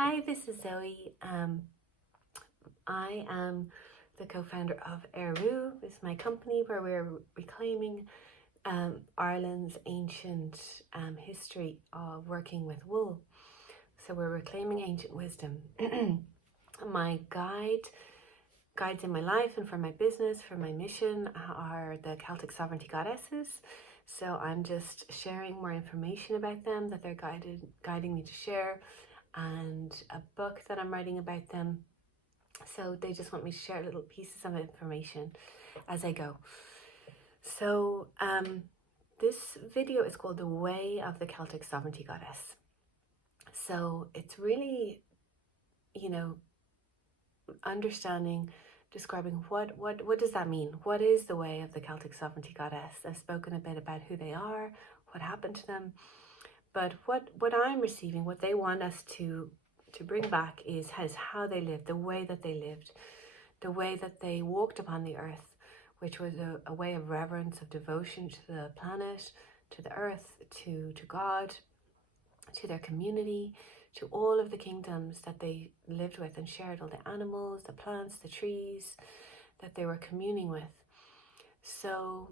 Hi, this is Zoe. I am the co-founder of Eru. This is my company where we're reclaiming Ireland's ancient history of working with wool. So we're reclaiming ancient wisdom. My guides in my life and for my business, for my mission, are the Celtic Sovereignty Goddesses. So I'm just sharing more information about them that they're guiding me to share, and a book that I'm writing about them. So they just want me to share little pieces of information as I go. So this video is called The Way of the Celtic Sovereignty Goddess. So it's really, understanding, describing what does that mean? What is the way of the Celtic Sovereignty Goddess? I've spoken a bit about who they are, what happened to them, but what I'm receiving, what they want us to bring back is how they lived, the way that they lived, the way that they walked upon the earth, which was a way of reverence, of devotion to the planet, to the earth, to God, to their community, to all of the kingdoms that they lived with and shared, all the animals, the plants, the trees that they were communing with. So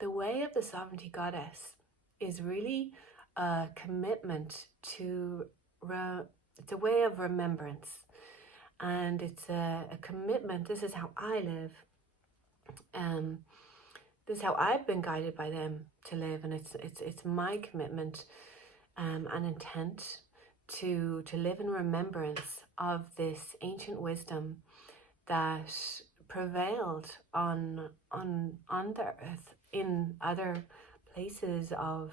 the way of the Sovereignty Goddess is really a commitment to, it's a way of remembrance, and it's a commitment. This is how I live. This is how I've been guided by them to live, and it's my commitment and intent to live in remembrance of this ancient wisdom that prevailed on the earth in other places of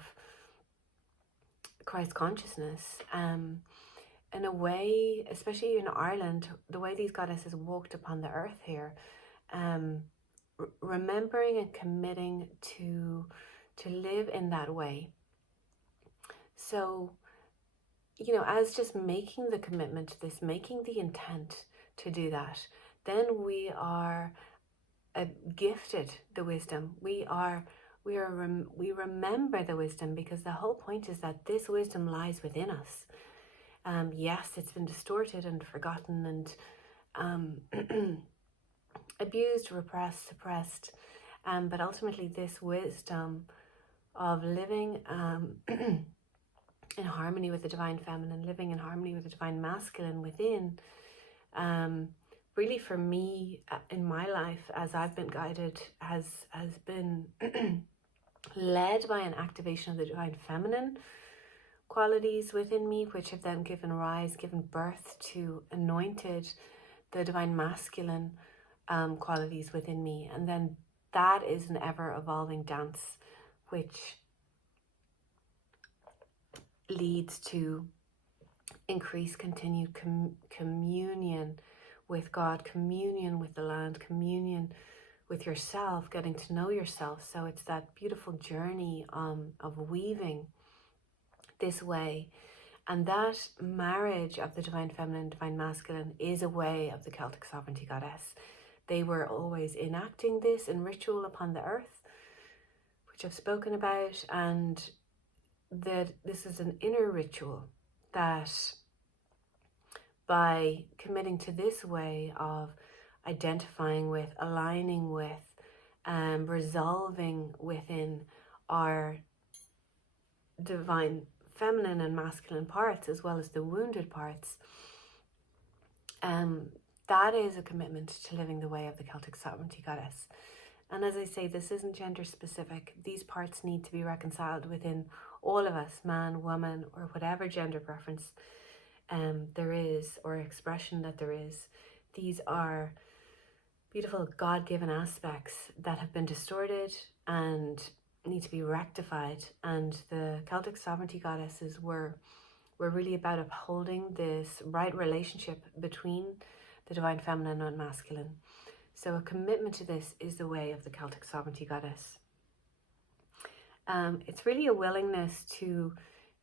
Christ consciousness. In a way, especially in Ireland, the way these goddesses walked upon the earth here, remembering and committing to live in that way. So, as just making the commitment to this, making the intent to do that, then we are gifted the wisdom. We remember the wisdom, because the whole point is that this wisdom lies within us. Yes, it's been distorted and forgotten and abused, repressed, suppressed, but ultimately this wisdom of living in harmony with the divine feminine, living in harmony with the divine masculine within, really for me in my life, as I've been guided, has been led by an activation of the divine feminine qualities within me, which have then given birth to anointed the divine masculine qualities within me. And then that is an ever evolving dance, which leads to increased continued communion with God, communion with the land, communion with yourself, getting to know yourself. So it's that beautiful journey of weaving this way. And that marriage of the divine feminine, divine masculine is a way of the Celtic Sovereignty Goddess. They were always enacting this in ritual upon the earth, which I've spoken about, and that this is an inner ritual that, by committing to this way of identifying with, aligning with, resolving within our divine feminine and masculine parts, as well as the wounded parts, that is a commitment to living the way of the Celtic Sovereignty Goddess. And as I say, this isn't gender specific. These parts need to be reconciled within all of us, man, woman, or whatever gender preference there is, or expression that there is. These are beautiful God-given aspects that have been distorted and need to be rectified. And the Celtic Sovereignty Goddesses were really about upholding this right relationship between the divine feminine and masculine. So a commitment to this is the way of the Celtic Sovereignty Goddess. It's really a willingness to,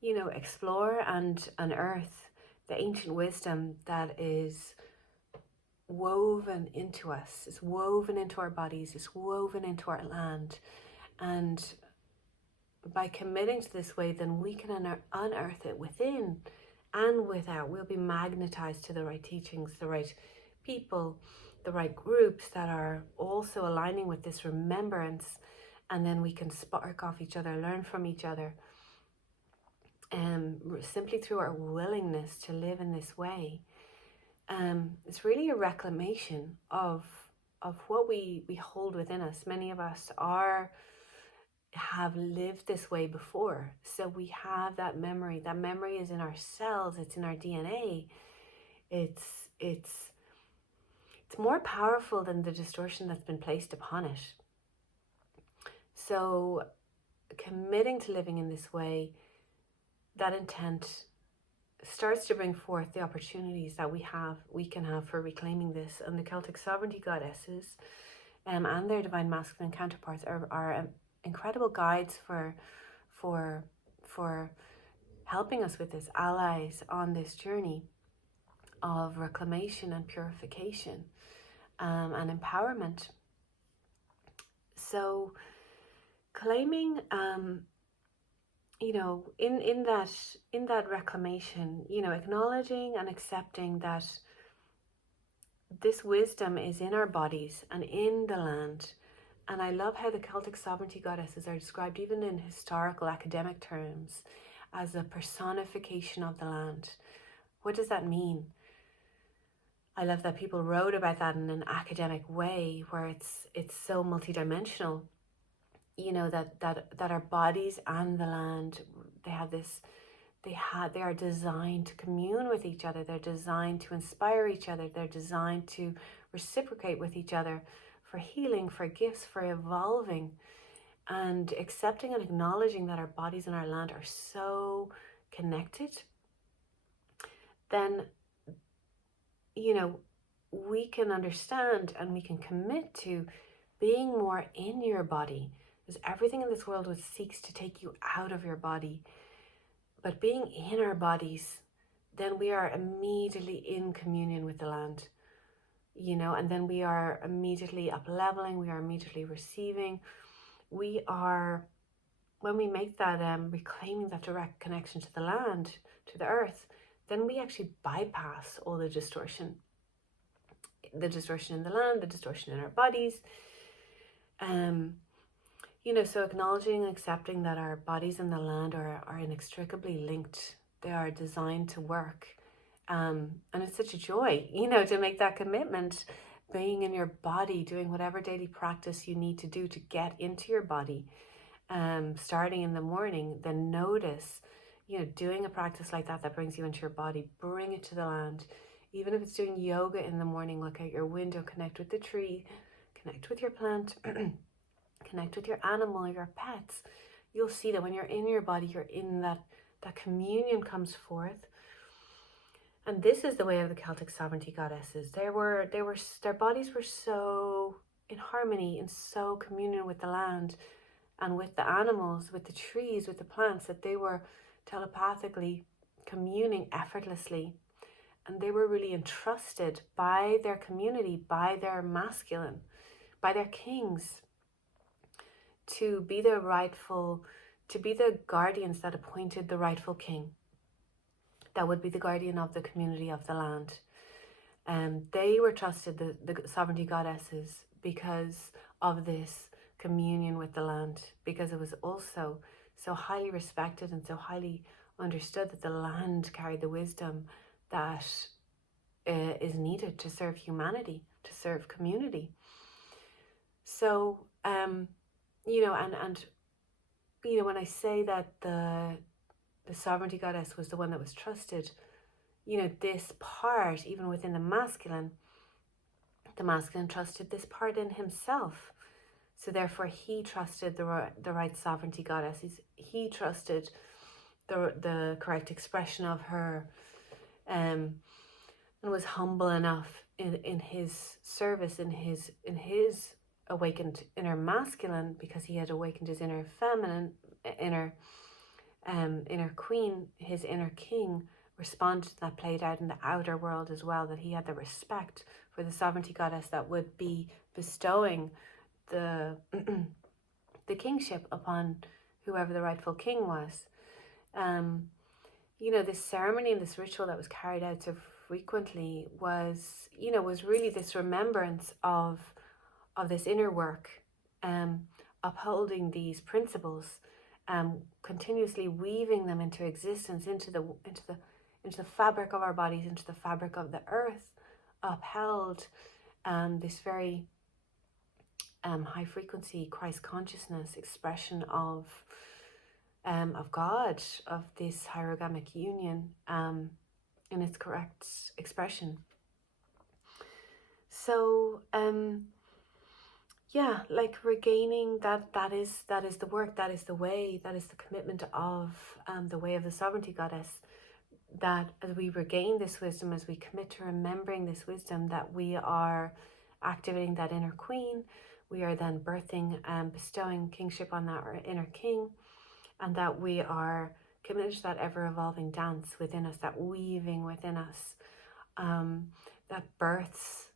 explore and unearth the ancient wisdom that is woven into us, is woven into our bodies, is woven into our land. And by committing to this way, then we can unearth it within and without, we'll be magnetized to the right teachings, the right people, the right groups that are also aligning with this remembrance, and then we can spark off each other, learn from each other, simply through our willingness to live in this way. It's really a reclamation of what we hold within us. Many of us have lived this way before, so we have that memory. That memory is in our cells, it's in our DNA. It's more powerful than the distortion that's been placed upon it. So committing to living in this way, that intent starts to bring forth the opportunities that we can have for reclaiming this. And the Celtic Sovereignty Goddesses and their divine masculine counterparts are incredible guides for helping us with this, allies on this journey of reclamation and purification and empowerment. So claiming in that reclamation, acknowledging and accepting that this wisdom is in our bodies and in the land. And I love how the Celtic Sovereignty Goddesses are described, even in historical academic terms, as a personification of the land. What does that mean? I love that people wrote about that in an academic way, where it's so multidimensional. That our bodies and the land, they are designed to commune with each other. They're designed to inspire each other. They're designed to reciprocate with each other for healing, for gifts, for evolving, and accepting and acknowledging that our bodies and our land are so connected. Then, we can understand and we can commit to being more in your body. Because everything in this world seeks to take you out of your body. But being in our bodies, then we are immediately in communion with the land, and then we are immediately up-leveling, we are immediately receiving. When we make that, reclaiming that direct connection to the land, to the earth, then we actually bypass all the distortion in the land, the distortion in our bodies. So acknowledging and accepting that our bodies and the land are inextricably linked. They are designed to work. And it's such a joy, to make that commitment, being in your body, doing whatever daily practice you need to do to get into your body. Starting in the morning, then notice, doing a practice like that brings you into your body, bring it to the land. Even if it's doing yoga in the morning, look out your window, connect with the tree, connect with your plant, connect with your animal, your pets. You'll see that when you're in your body, you're in that communion comes forth. And this is the way of the Celtic Sovereignty Goddesses. Their bodies were so in harmony and so communion with the land and with the animals, with the trees, with the plants, that they were telepathically communing effortlessly. And they were really entrusted by their community, by their masculine, by their kings, to be the guardians that appointed the rightful king. That would be the guardian of the community of the land. They were trusted, the sovereignty goddesses, because of this communion with the land, because it was also so highly respected and so highly understood that the land carried the wisdom that is needed to serve humanity, to serve community. So, and when I say that the sovereignty goddess was the one that was trusted, this part, even within the masculine trusted this part in himself. So therefore he trusted the right sovereignty goddess. He trusted the correct expression of her, and was humble enough in his service, in his awakened inner masculine, because he had awakened his inner feminine, inner queen, his inner king, responded to that, played out in the outer world as well, that he had the respect for the sovereignty goddess that would be bestowing the kingship upon whoever the rightful king was. this ceremony and this ritual that was carried out so frequently was really this remembrance of this inner work, upholding these principles, continuously weaving them into existence, into the fabric of our bodies, into the fabric of the earth, upheld this very high frequency Christ consciousness expression of God, of this hierogamic union in its correct expression. So like regaining that is the work, that is the way, that is the commitment of the way of the Sovereignty Goddess. That as we regain this wisdom, as we commit to remembering this wisdom, that we are activating that inner queen, we are then birthing and bestowing kingship on that inner king, and that we are committed to that ever-evolving dance within us, that weaving within us, that births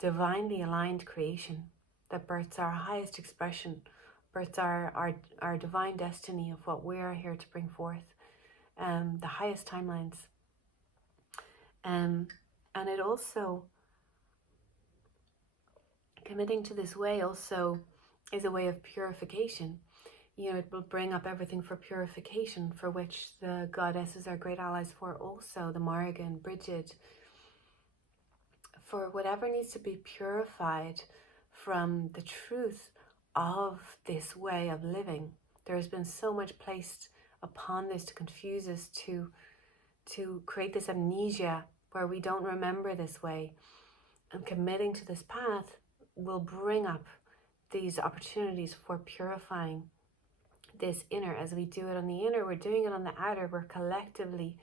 divinely aligned creation, that births our highest expression, births our divine destiny of what we are here to bring forth, the highest timelines. And it also, committing to this way also is a way of purification. It will bring up everything for purification, for which the goddesses are great allies for also, the Morrigan, Bridget, for whatever needs to be purified from the truth of this way of living. There has been so much placed upon this to confuse us, to create this amnesia where we don't remember this way. And committing to this path will bring up these opportunities for purifying this inner. As we do it on the inner, we're doing it on the outer. We're collectively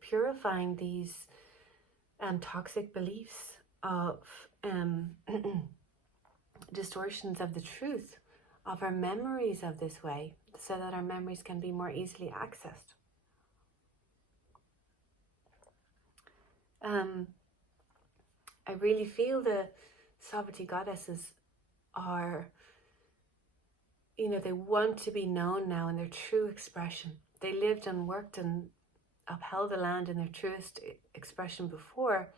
purifying these toxic beliefs of distortions of the truth, of our memories of this way, so that our memories can be more easily accessed. I really feel the Sovereignty Goddesses are, they want to be known now in their true expression. They lived and worked and upheld the land in their truest expression before.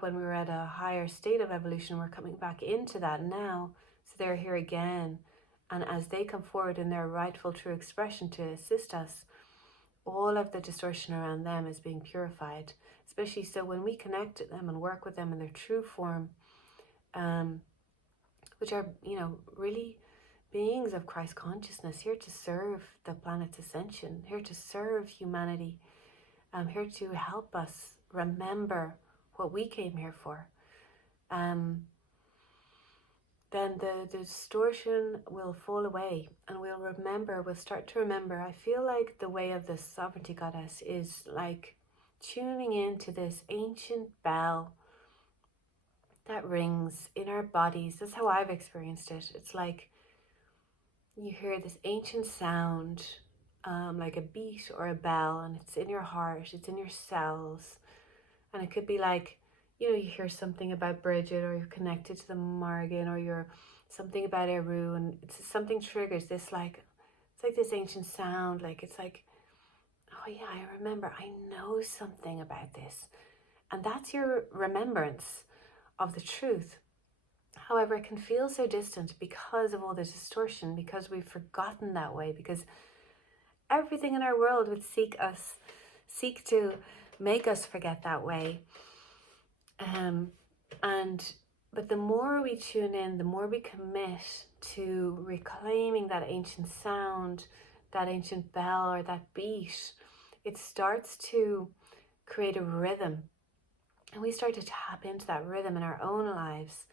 When we were at a higher state of evolution, we're coming back into that now. So they're here again, and as they come forward in their rightful true expression to assist us, all of the distortion around them is being purified. Especially so when we connect with them and work with them in their true form, which are, really beings of Christ consciousness, here to serve the planet's ascension, here to serve humanity, here to help us remember what we came here for. Then the distortion will fall away, and we'll start to remember. I feel like the way of the Sovereignty Goddess is like tuning into this ancient bell that rings in our bodies. That's how I've experienced it. It's like you hear this ancient sound, like a beat or a bell, and it's in your heart, it's in your cells. And it could be like, you hear something about Bridget, or you're connected to the Morrigan, or you're something about Eru, and something triggers this, it's like this ancient sound, it's like, oh yeah, I remember, I know something about this. And that's your remembrance of the truth. However, it can feel so distant because of all the distortion, because we've forgotten that way, because everything in our world would seek to make us forget that way. But the more we tune in, the more we commit to reclaiming that ancient sound, that ancient bell, or that beat, it starts to create a rhythm. And we start to tap into that rhythm in our own lives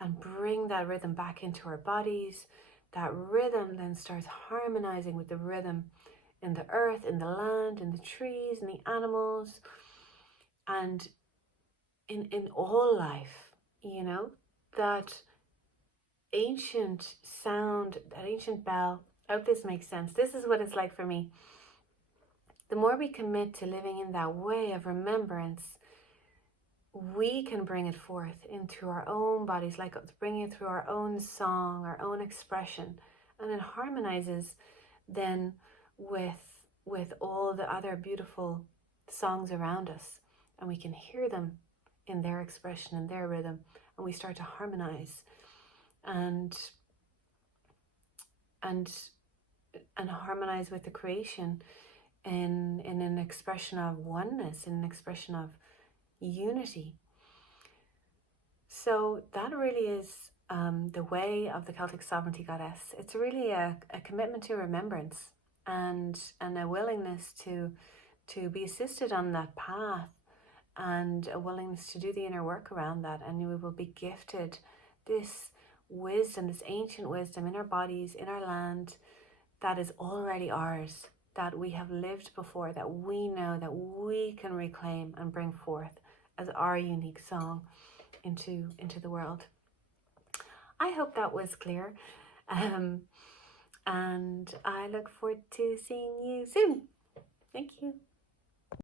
and bring that rhythm back into our bodies. That rhythm then starts harmonizing with the rhythm in the earth, in the land, in the trees, in the animals, and in all life, that ancient sound, that ancient bell. I hope this makes sense. This is what it's like for me. The more we commit to living in that way of remembrance, we can bring it forth into our own bodies, like bringing it through our own song, our own expression, and it harmonizes then with all the other beautiful songs around us, and we can hear them in their expression and their rhythm, and we start to harmonize and and harmonize with the creation in an expression of oneness, in an expression of unity. So that really is the way of the Celtic Sovereignty Goddess. It's really a commitment to remembrance and a willingness to be assisted on that path, and a willingness to do the inner work around that. And we will be gifted this wisdom, this ancient wisdom in our bodies, in our land, that is already ours, that we have lived before, that we know, that we can reclaim and bring forth as our unique song into the world. I hope that was clear, and I look forward to seeing you soon.